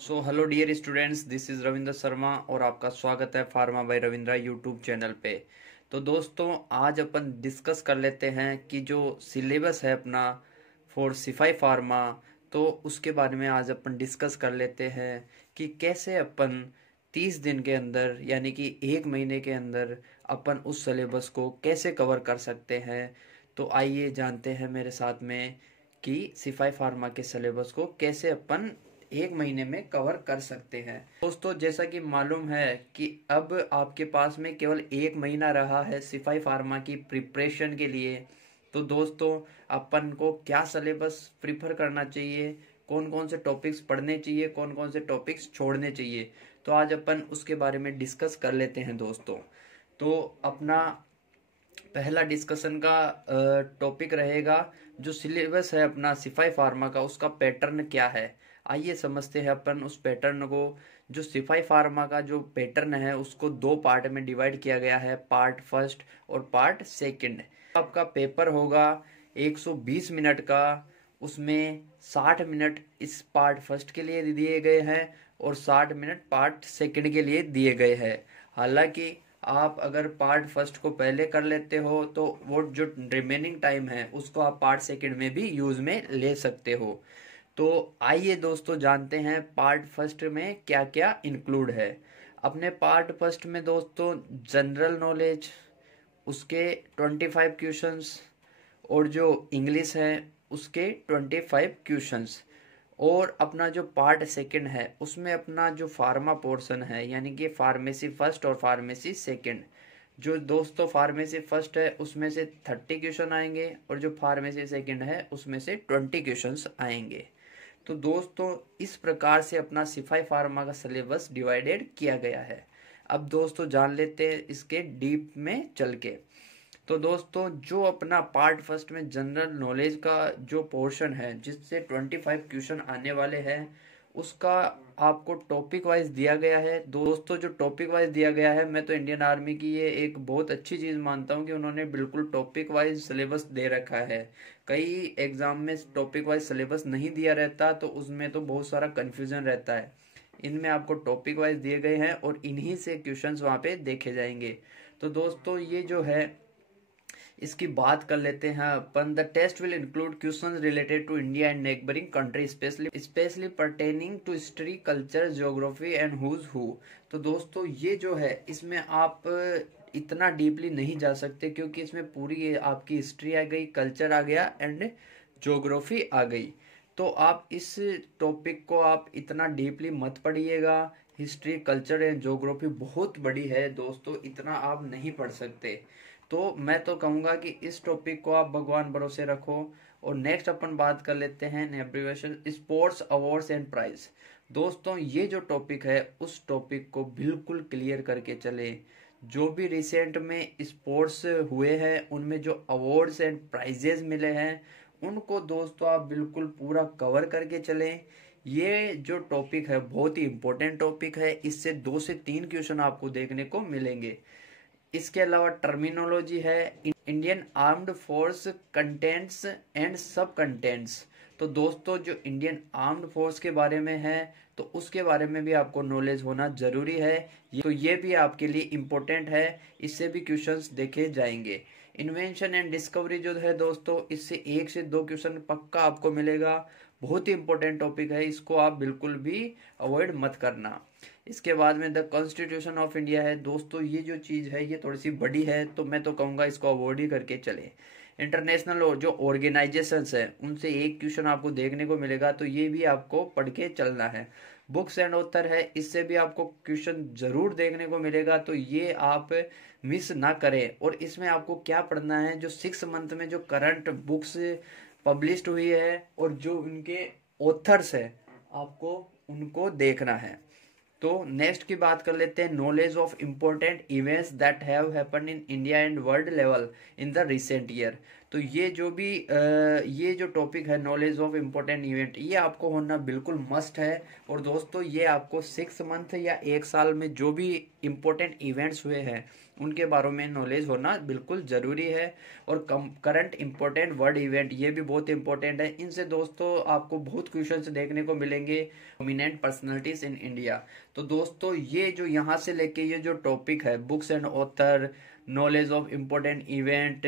So hello dear students, this is Ravindra Sharma और आपका स्वागत है pharma by Ravindra YouTube channel पे। तो दोस्तों, आज अपन डिस्कस कर लेते हैं कि जो सिलेबस है अपना फॉर सिपाही फार्मा, तो उसके बारे में आज अपन डिस्कस कर लेते हैं कि कैसे अपन 30 दिन के अंदर यानी कि एक महीने के अंदर अपन उस सिलेबस को कैसे कवर कर सकते हैं। तो आइए जानते हैं मेरे साथ में कि सिपाही फार्मा के सिलेबस को कैसे अपन एक महीने में कवर कर सकते हैं। दोस्तों, जैसा कि मालूम है कि अब आपके पास में केवल एक महीना रहा है सिपाही फार्मा की प्रिपरेशन के लिए। तो दोस्तों, अपन को क्या सिलेबस प्रिफर करना चाहिए, कौन कौन से टॉपिक्स पढ़ने चाहिए, कौन कौन से टॉपिक्स छोड़ने चाहिए, तो आज अपन उसके बारे में डिस्कस कर लेते हैं दोस्तों। तो अपना पहला डिस्कशन का टॉपिक रहेगा जो सिलेबस है अपना सिपाही फार्मा का, उसका पैटर्न क्या है। आइए समझते हैं अपन उस पैटर्न को। जो सिपाही फार्मा का जो पैटर्न है उसको दो पार्ट में डिवाइड किया गया है, पार्ट फर्स्ट और पार्ट सेकंड। आपका पेपर होगा 120 मिनट का, उसमें 60 मिनट इस पार्ट फर्स्ट के लिए दिए गए हैं और 60 मिनट पार्ट सेकंड के लिए दिए गए हैं। हालांकि आप अगर पार्ट फर्स्ट को पहले कर लेते हो तो वो जो रिमेनिंग टाइम है उसको आप पार्ट सेकंड में भी यूज में ले सकते हो। तो आइए दोस्तों जानते हैं पार्ट फर्स्ट में क्या क्या इंक्लूड है। अपने पार्ट फर्स्ट में दोस्तों जनरल नॉलेज, उसके 25 क्वेश्चंस, और जो इंग्लिश है उसके 25 क्वेश्चंस। और अपना जो पार्ट सेकंड है उसमें अपना जो फार्मा पोर्शन है यानी कि फार्मेसी फर्स्ट और फार्मेसी सेकंड। जो दोस्तों फार्मेसी फर्स्ट है उसमें से 30 क्वेश्चन आएंगे और जो फार्मेसी सेकंड है उसमें से 20 क्वेश्चंस आएंगे। तो दोस्तों, इस प्रकार से अपना सिपाही फार्मा का सिलेबस डिवाइडेड किया गया है। अब दोस्तों जान लेते हैं इसके डीप में चल के। तो दोस्तों, जो अपना पार्ट फर्स्ट में जनरल नॉलेज का जो पोर्शन है जिससे 25 क्वेश्चन आने वाले हैं, उसका आपको टॉपिक वाइज दिया गया है। दोस्तों, जो टॉपिक वाइज दिया गया है, मैं तो इंडियन आर्मी की ये एक बहुत अच्छी चीज मानता हूँ कि उन्होंने बिल्कुल टॉपिक वाइज सिलेबस दे रखा है। कई एग्जाम में टॉपिक वाइज सिलेबस नहीं दिया रहता तो उसमें तो बहुत सारा कंफ्यूजन रहता है। इनमें आपको टॉपिक वाइज दिए गए हैं और इन्हीं से क्वेश्चंस वहाँ पे देखे जाएंगे। तो दोस्तों, ये जो है इसकी बात कर लेते हैं अपन। The test will include questions related to India and neighbouring country, specially pertaining to history, culture, geography and who's who. तो दोस्तों, ये जो है इसमें आप इतना डीपली नहीं जा सकते क्योंकि इसमें पूरी आपकी हिस्ट्री आ गई, कल्चर आ गया एंड ज्योग्राफी आ गई। तो आप इस टॉपिक को आप इतना डीपली मत पढ़िएगा। हिस्ट्री, कल्चर एंड ज्योग्राफी बहुत बड़ी है दोस्तों, इतना आप नहीं पढ़ सकते। तो मैं तो कहूंगा कि इस टॉपिक को आप भगवान भरोसे रखो। और नेक्स्ट अपन बात कर लेते हैं abbreviation sports awards and prize. दोस्तों, ये जो टॉपिक है उस टॉपिक को बिल्कुल क्लियर करके चले। जो भी रिसेंट में स्पोर्ट्स हुए हैं उनमें जो अवार्ड्स एंड प्राइजेस मिले हैं उनको दोस्तों आप बिल्कुल पूरा कवर करके चलें। ये जो टॉपिक है बहुत ही इंपॉर्टेंट टॉपिक है, इससे 2 से 3 क्वेश्चन आपको देखने को मिलेंगे। इसके अलावा टर्मिनोलॉजी है Indian armed force contents and सब कंटेंट्स। तो दोस्तों, जो इंडियन आर्म्ड फोर्स के बारे में है तो उसके बारे में भी आपको नॉलेज होना जरूरी है। तो ये भी आपके लिए इम्पोर्टेंट है, इससे भी क्वेश्चंस देखे जाएंगे। इन्वेंशन एंड डिस्कवरी जो है दोस्तों, इससे 1 से 2 क्वेश्चन पक्का आपको मिलेगा। बहुत ही इंपॉर्टेंट टॉपिक है, इसको आप बिल्कुल भी अवॉइड मत करना। इसके बाद में द कॉन्स्टिट्यूशन ऑफ इंडिया है दोस्तों, ये जो चीज है ये थोड़ी सी बड़ी है तो मैं तो कहूंगा इसको अवॉइड ही करके चले। इंटरनेशनल और जो ऑर्गेनाइजेशंस है उनसे 1 क्वेश्चन आपको देखने को मिलेगा, तो ये भी आपको पढ़ के चलना है। बुक्स एंड ऑथर है, इससे भी आपको क्वेश्चन जरूर देखने को मिलेगा, तो ये आप मिस ना करें। और इसमें आपको क्या पढ़ना है, जो 6 मंथ में जो करंट बुक्स पब्लिश्ड हुई है और जो उनके ऑथर्स है आपको उनको देखना है। तो नेक्स्ट की बात कर लेते हैं knowledge of important events that have happened in India and world level in the recent year. तो ये जो टॉपिक है नॉलेज ऑफ इम्पोर्टेंट इवेंट, ये आपको होना बिल्कुल मस्ट है। और दोस्तों ये आपको 6 मंथ या 1 साल में जो भी इम्पोर्टेंट इवेंट्स हुए हैं उनके बारे में नॉलेज होना बिल्कुल ज़रूरी है। और करंट इम्पोर्टेंट वर्ल्ड इवेंट ये भी बहुत इंपॉर्टेंट है। इनसे दोस्तों आपको बहुत क्वेश्चंस देखने को मिलेंगे। Prominent personalities in India. तो दोस्तों ये जो यहाँ से लेके ये जो टॉपिक है books and author, knowledge of important event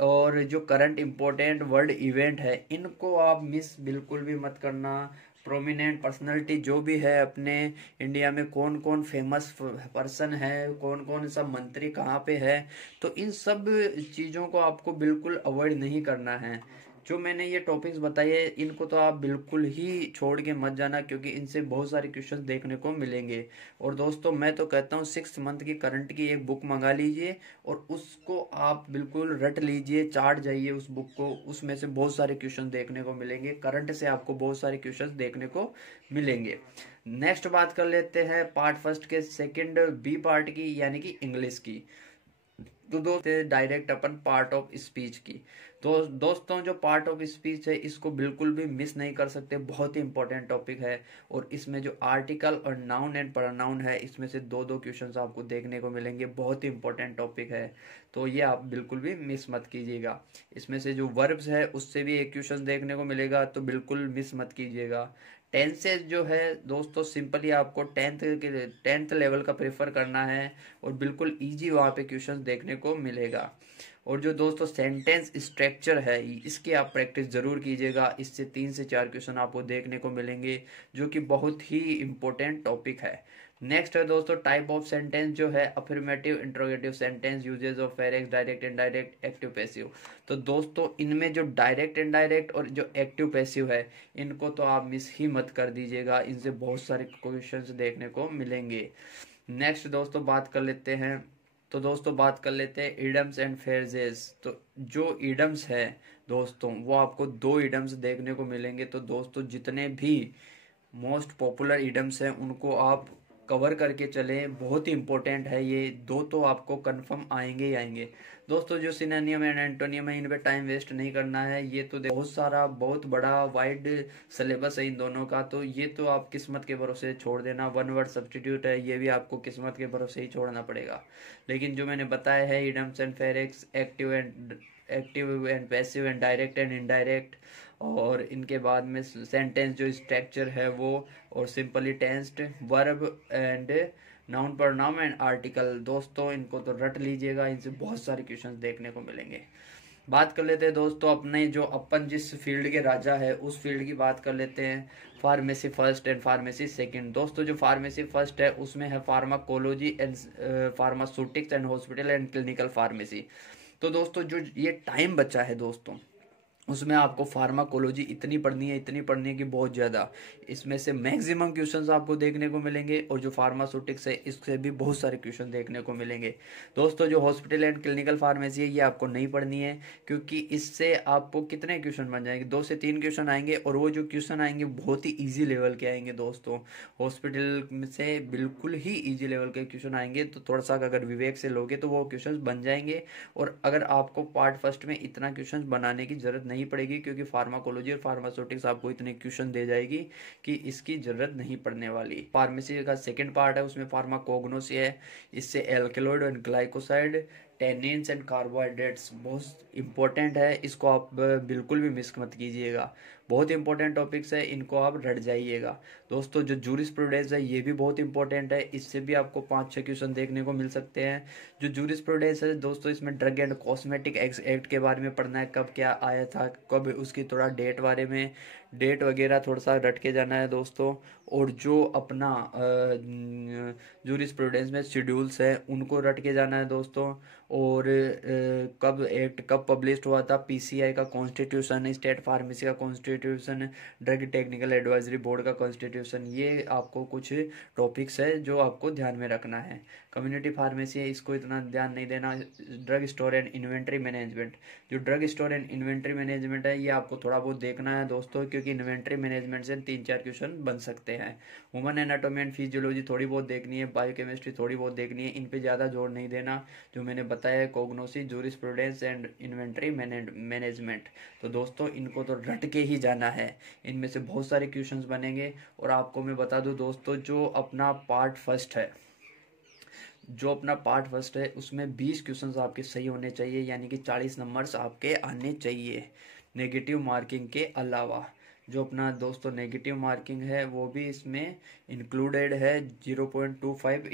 और जो करंट इम्पोर्टेंट वर्ल्ड इवेंट है, इनको आप मिस बिल्कुल भी मत करना। प्रोमिनेंट पर्सनालिटी जो भी है अपने इंडिया में, कौन कौन फेमस पर्सन है, कौन कौन सा मंत्री कहाँ पे है, तो इन सब चीज़ों को आपको बिल्कुल अवॉइड नहीं करना है। जो मैंने ये टॉपिक्स बताए इनको तो आप बिल्कुल ही छोड़ के मत जाना, क्योंकि इनसे बहुत सारे क्वेश्चन देखने को मिलेंगे। और दोस्तों मैं तो कहता हूँ 6 मंथ की करंट की एक बुक मंगा लीजिए और उसको आप बिल्कुल रट लीजिए, चाट जाइए उस बुक को। उसमें से बहुत सारे क्वेश्चन देखने को मिलेंगे, करंट से आपको बहुत सारे क्वेश्चन देखने को मिलेंगे। नेक्स्ट बात कर लेते हैं पार्ट फर्स्ट के सेकंड बी पार्ट की, यानी कि इंग्लिश की। तो दोस्तों direct upon part of speech की। तो दोस्तों जो पार्ट ऑफ स्पीच है इसको बिल्कुल भी मिस नहीं कर सकते, बहुत ही इंपॉर्टेंट टॉपिक है। और इसमें जो आर्टिकल और नाउन एंड प्रोनाउन है, इसमें से दो दो क्वेश्चंस आपको देखने को मिलेंगे, बहुत ही इंपॉर्टेंट टॉपिक है। तो ये आप बिल्कुल भी मिस मत कीजिएगा। इसमें से जो वर्ब्स है उससे भी एक क्वेश्चन देखने को मिलेगा, तो बिल्कुल मिस मत कीजिएगा। टेंसेज जो है दोस्तों सिंपली आपको टेंथ लेवल का प्रेफर करना है और बिल्कुल इजी वहाँ पे क्वेश्चन देखने को मिलेगा। और जो दोस्तों सेंटेंस स्ट्रक्चर है इसकी आप प्रैक्टिस जरूर कीजिएगा। इससे 3 से 4 क्वेश्चन आपको देखने को मिलेंगे, जो कि बहुत ही इम्पोर्टेंट टॉपिक है। नेक्स्ट है दोस्तों टाइप ऑफ सेंटेंस जो है affirmative, interrogative sentence, uses of direct, direct indirect, active passive. तो दोस्तों इनमें जो डायरेक्ट इनडायरेक्ट और जो एक्टिव पैसिव है इनको तो आप मिस ही मत कर दीजिएगा, इनसे बहुत सारे क्वेश्चंस देखने को मिलेंगे। नेक्स्ट दोस्तों बात कर लेते हैं, तो दोस्तों बात कर लेते हैं इडम्स एंड फ्रेजेस। तो जो इडम्स है दोस्तों वो आपको 2 इडम्स देखने को मिलेंगे। तो दोस्तों जितने भी मोस्ट पॉपुलर इडम्स हैं उनको आप कवर करके चलें, बहुत ही इंपॉर्टेंट है। ये 2 तो आपको कंफर्म आएंगे ही आएंगे। दोस्तों जो सिनोनिम एंड एंटोनियम है इन पे टाइम वेस्ट नहीं करना है। ये तो बहुत सारा बहुत बड़ा वाइड सिलेबस है इन दोनों का, तो ये तो आप किस्मत के भरोसे छोड़ देना। 1 वर्ड सब्स्टिट्यूट है, ये भी आपको किस्मत के भरोसे ही छोड़ना पड़ेगा। लेकिन जो मैंने बताया है idioms and phrases, active and passive and direct and indirect, और इनके बाद में सेंटेंस जो स्ट्रक्चर है वो, और simply tensed, verb and noun pronoun and article, दोस्तों इनको तो रट लीजिएगा, इनसे बहुत सारे क्वेश्चंस देखने को मिलेंगे। बात कर लेते हैं दोस्तों अपने जो अपन जिस फील्ड के राजा है उस फील्ड की बात कर लेते हैं, pharmacy first and pharmacy second. दोस्तों जो फार्मेसी फर्स्ट है उसमें है pharmacology and pharmaceutics and hospital and clinical pharmacy. तो दोस्तों जो ये टाइम बचा है दोस्तों उसमें आपको फार्माकोलॉजी इतनी पढ़नी है कि बहुत ज़्यादा। इसमें से मैक्सिमम क्वेश्चंस आपको देखने को मिलेंगे, और जो फार्मास्यूटिक्स है इससे भी बहुत सारे क्वेश्चन देखने को मिलेंगे। दोस्तों जो हॉस्पिटल एंड क्लिनिकल फार्मेसी है ये आपको नहीं पढ़नी है, क्योंकि इससे आपको कितने क्वेश्चन बन जाएंगे, 2 से 3 क्वेश्चन आएंगे, और वो जो क्वेश्चन आएंगे बहुत ही ईजी लेवल के आएंगे दोस्तों। हॉस्पिटल से बिल्कुल ही ईजी लेवल के क्वेश्चन आएंगे, तो थोड़ा सा अगर विवेक से लोगे तो वो क्वेश्चन बन जाएंगे। और अगर आपको पार्ट फर्स्ट में इतना क्वेश्चन बनाने की जरूरत नहीं पड़ेगी, क्योंकि फार्माकोलॉजी और फार्मास्यूटिक्स आपको इतने क्वेश्चन दे जाएगी कि इसकी जरूरत नहीं पड़ने वाली। फार्मेसी का सेकंड पार्ट है उसमें फार्माकोग्नोसी है, इससे alkaloid and glycoside, tannins and carbohydrates बहुत इंपॉर्टेंट है, इसको आप बिल्कुल भी मिस मत कीजिएगा। बहुत इंपॉर्टेंट टॉपिक्स है, इनको आप रट जाइएगा। दोस्तों जो जूरिस्प्रूडेंस है ये भी बहुत इंपॉर्टेंट है, इससे भी आपको 5-6 क्वेश्चन देखने को मिल सकते हैं। जो जूरिस्प्रूडेंस है दोस्तों इसमें ड्रग एंड कॉस्मेटिक एक्ट के बारे में पढ़ना है, कब क्या आया था, कब उसकी थोड़ा डेट बारे में, डेट वगैरह थोड़ा सा रट के जाना है दोस्तों। और जो अपना जूरिस्प्रूडेंस में शेड्यूल्स है उनको रट के जाना है दोस्तों। और कब एक्ट कब पब्लिश हुआ था, पीसीआई का कॉन्स्टिट्यूशन, स्टेट फार्मेसी का constitution, drug technical advisory board का कॉन्स्टिट्यूशन, ये आपको कुछ टॉपिक्स है जो आपको ध्यान में रखना है। कम्युनिटी फार्मेसी है, इसको इतना ध्यान नहीं देना। Drug store and inventory management, जो drug store and inventory management है ये आपको थोड़ा बहुत देखना है दोस्तों, क्योंकि कि इन्वेंट्री मैनेजमेंट से 3-4 क्वेश्चन बन सकते हैं। ह्यूमन एनाटॉमी एंड फिजियोलॉजी थोड़ी बहुत देखनी है, बायोकेमिस्ट्री थोड़ी बहुत देखनी है, इन पे ज़्यादा जोर नहीं देना। जो मैंने बताया है कोग्नोसी, जूरिस्प्रूडेंस एंड इन्वेंट्री मैनेजमेंट, तो दोस्तों इनको तो रट के ही जाना है। इनमें से बहुत सारे क्वेश्चंस बनेंगे। और आपको मैं बता दूं दोस्तों, जो अपना पार्ट फर्स्ट है उसमें 20 क्वेश्चंस आपके सही होने चाहिए, यानी कि 40 नंबर्स आपके आने चाहिए नेगेटिव मार्किंग के अलावा। जो अपना दोस्तों नेगेटिव मार्किंग है वो भी इसमें इंक्लूडेड है, 0.25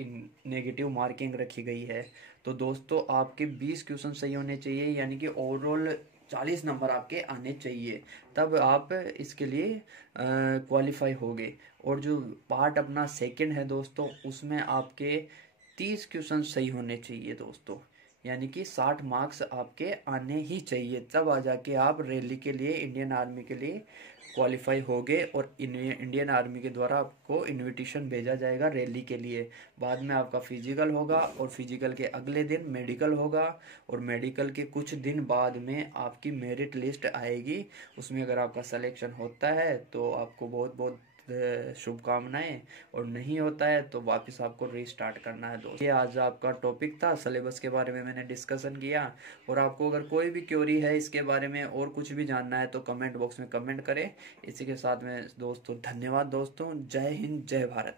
नेगेटिव मार्किंग रखी गई है। तो दोस्तों आपके 20 क्वेश्चन सही होने चाहिए, यानी कि ओवरऑल 40 नंबर आपके आने चाहिए, तब आप इसके लिए क्वालिफाई होगे। और जो पार्ट अपना सेकंड है दोस्तों, उसमें आपके 30 क्वेश्चन सही होने चाहिए दोस्तों, यानी कि 60 मार्क्स आपके आने ही चाहिए, तब आ जाके आप रैली के लिए, इंडियन आर्मी के लिए क्वालिफाई होगे। और इंडियन आर्मी के द्वारा आपको इनविटेशन भेजा जाएगा रैली के लिए। बाद में आपका फिजिकल होगा और फिजिकल के अगले दिन मेडिकल होगा, और मेडिकल के कुछ दिन बाद में आपकी मेरिट लिस्ट आएगी। उसमें अगर आपका सिलेक्शन होता है तो आपको बहुत बहुत शुभकामनाएं, और नहीं होता है तो वापस आपको रीस्टार्ट करना है दोस्त। ये आज आपका टॉपिक था, सिलेबस के बारे में मैंने डिस्कशन किया। और आपको अगर कोई भी क्वेरी है इसके बारे में और कुछ भी जानना है तो कमेंट बॉक्स में कमेंट करें। इसी के साथ में दोस्तों धन्यवाद दोस्तों, जय हिंद जय भारत।